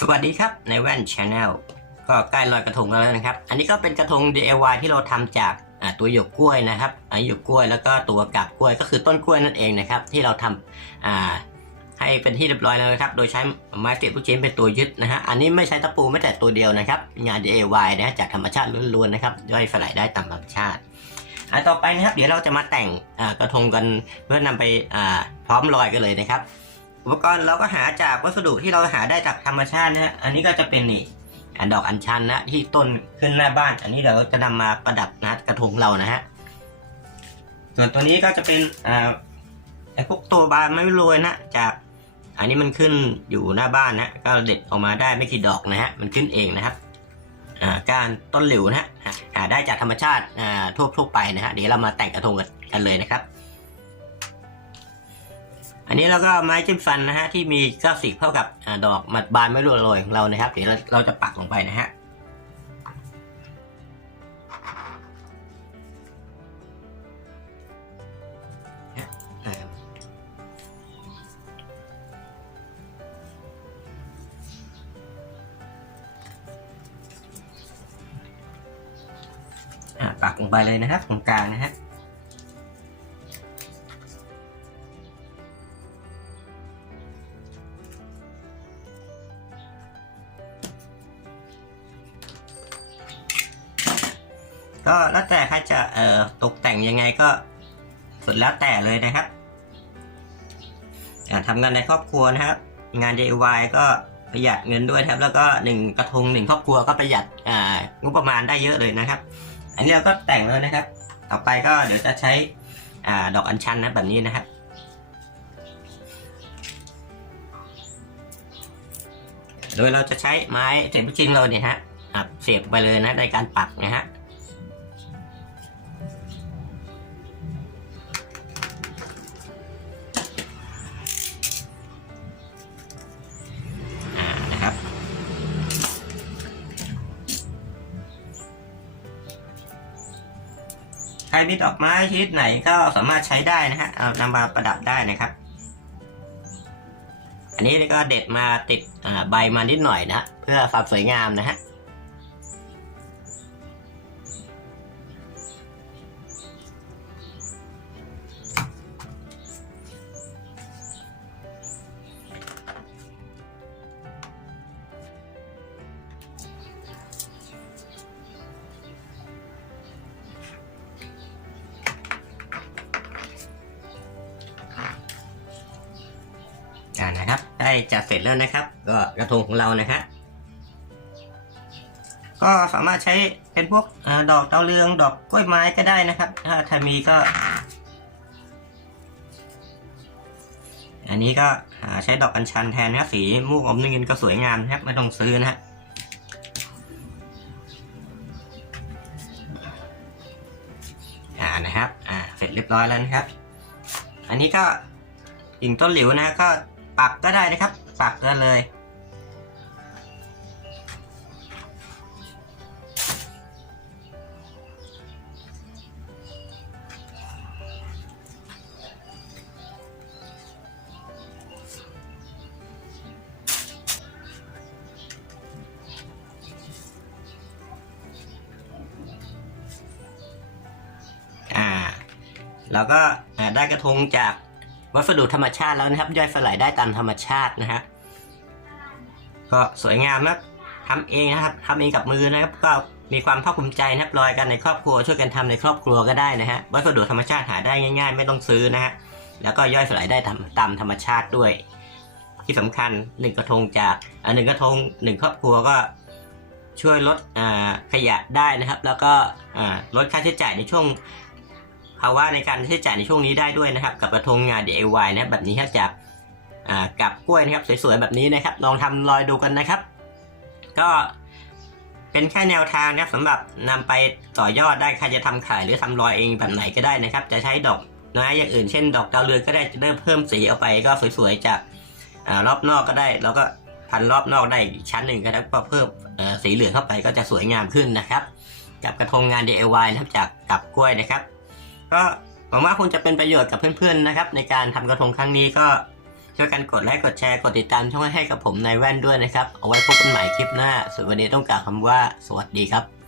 สวัสดีครับในแว่นชาแนลก็ใกล้ลอยกระทงแล้วนะครับ อันนี้ก็เป็นกระทง DIY ที่เราทำจากตัวหยกกล้วยนะครับอ่าหยกกล้วยแล้วก็ตัวกาบกล้วยก็คือต้นกล้วยนั่นเองนะครับ ที่เราทำอ่าให้เป็นที่เรียบร้อยแล้วนะครับ โดยใช้ไม้เสียบลูกชิ้นเป็นตัวยึดนะฮะ อันนี้ไม่ใช้ตะปูไม่แต่ตัวเดียวนะครับ งาน DIY นะจากธรรมชาติล้วนๆนะครับ ย่อยสลายได้ตามธรรมชาติอ่าต่อไปนะครับ เดี๋ยวเราจะมาแต่งกระทงกันเพื่อนำไปพร้อมลอยกันเลยนะครับ อุปกรณ์เราก็หาจากวัสดุที่เราหาได้จากธรรมชาตินะฮะอันนี้ก็จะเป็นนี่อ่าดอกอัญชันนะที่ต้นขึ้นหน้าบ้าน อันนี้เราจะนำมาประดับนะกระทงเรานะฮะส่วนตัวนี้ก็จะเป็นอ่าไอ้พวกตัวบานไม่โรยนะจากอันนี้มันขึ้นอยู่หน้าบ้านนะก็เด็ดออกมาได้ไม่กี่ดอกนะฮะมันขึ้นเองนะครับอ่าการต้นหลิวนะฮะหาได้จากธรรมชาติอ่าทั่วทั่วไปนะฮะเดี๋ยวเรามาแต่งกระทงกันเลยนะครับ อันนี้เราก็ไม้จิ้มฟันนะฮะที่มีเก้าสิบเท่ากับอดอกมัดบานไม่รั่วโรยของเรานะครับ เดี๋ยวเราเราจะปักลงไปนะฮะอ่าอ่ปักลงไปเลยนะครับตรงกลางนะฮะ ก็แล้วแต่ใครจะเอ่อตกแต่งยังไงก็สุดแล้วแต่เลยนะครับทำงานในครอบครัวนะครับ งาน DIY ก็ประหยัดเงินด้วยครับ แล้วก็หนึ่งกระทงหนึ่งครอบครัวก็ประหยัดอ่างบประมาณได้เยอะเลยนะครับ อันนี้เราก็แต่งแล้วนะครับ ต่อไปก็เดี๋ยวจะใช้อ่าดอกอัญชันนะแบบนี้นะครับโดยเราจะใช้ไม้เสียบลูกชิ้นเราเนี่ยฮะอะเสียบไปเลยนะในการปักนะฮะ ใครมีดอกไม้ชนิดไหนก็สามารถใช้ได้นะฮะเอานำมาประดับได้นะครับ อันนี้ก็เด็ดมาติดใบมานิดหน่อยนะฮะเพื่อความสวยงามนะฮะ จัดเสร็จแล้วนะครับ ก็กระทงของเรานะฮะก็สามารถใช้เป็นพวกอดอกดาวเรืองดอกกล้วยไม้ก็ได้นะครับ ถ้าถ้ามีก็ อันนี้ก็ใช้ดอกอัญชันแทนนะสีม่วงอมน้ำเงินก็สวยงามนะครับไม่ต้องซื้อนะฮะอ่านะครับอ่าเสร็จเรียบร้อยแล้วนะครับ อันนี้ก็กิ่งต้นหลิวนะก็ ปักก็ได้นะครับ ปักก็เลย อ่า แล้วก็ได้กระทงจาก วัสดุธรรมชาติแล้วนะครับ ย่อยสลายได้ตามธรรมชาตินะฮะก็สวยงามนะทำเองนะครับทำเองกับมือนะครับ ก็มีความภาคภูมิใจนะครับลอยกันในครอบครัวช่วยกันทำในครอบครัวก็ได้นะฮะวัสดุธรรมชาติหาได้ง่าย ๆ ไม่ต้องซื้อนะฮะแล้วก็ย่อยสลายได้ตามตามธรรมชาติด้วย ที่สำคัญหนึ่งกระทงจากอ่าหนึ่งกระทงหนึ่งครอบครัวก็ช่วยลดขยะได้นะครับ แล้วก็ลดค่าใช้จ่ายในช่วง ภาวะในการใช้จ่ายในช่วงนี้ได้ด้วยนะครับ กับกระทงงาน DIY นะบแบบนี้ครับจากกับกล้วยนะครับสวยๆแบบนี้นะครับ ลองทำลอยดูกันนะครับ ก็เป็นแค่แนวทางนะครับสำหรับนำไปต่อยอดได้ใครจะทำขายหรือทำลอยเองแบบไหนก็ได้นะครับ จะใช้ดอกไม้อย่างอื่นเช่น ดอกดาวเรืองก็ได้จะได้เพิ่มสีเอาไปก็สวยๆจากอรอบนอกก็ได้แล้วก็พันรอบนอกได้อีกชั้นหนึ่งก็ได้ก็เพิ่มสีเหลืองเข้าไปก็จะสวยงามขึ้นนะครับ กับกระทงงาน DIY นะครับจากกับกล้วยนะครับ ก็หวังว่าคงจะเป็นประโยชน์กับเพื่อนๆนะครับ ในการทำกระทงครั้งนี้ก็ช่วยกันกดไลค์กดแชร์กดติดตามช่องให้กับผมนายแว่นด้วยนะครับ เอาไว้พบกันใหม่คลิปหน้าส่วนวันนี้ต้องกล่าวคำว่าสวัสดีครับ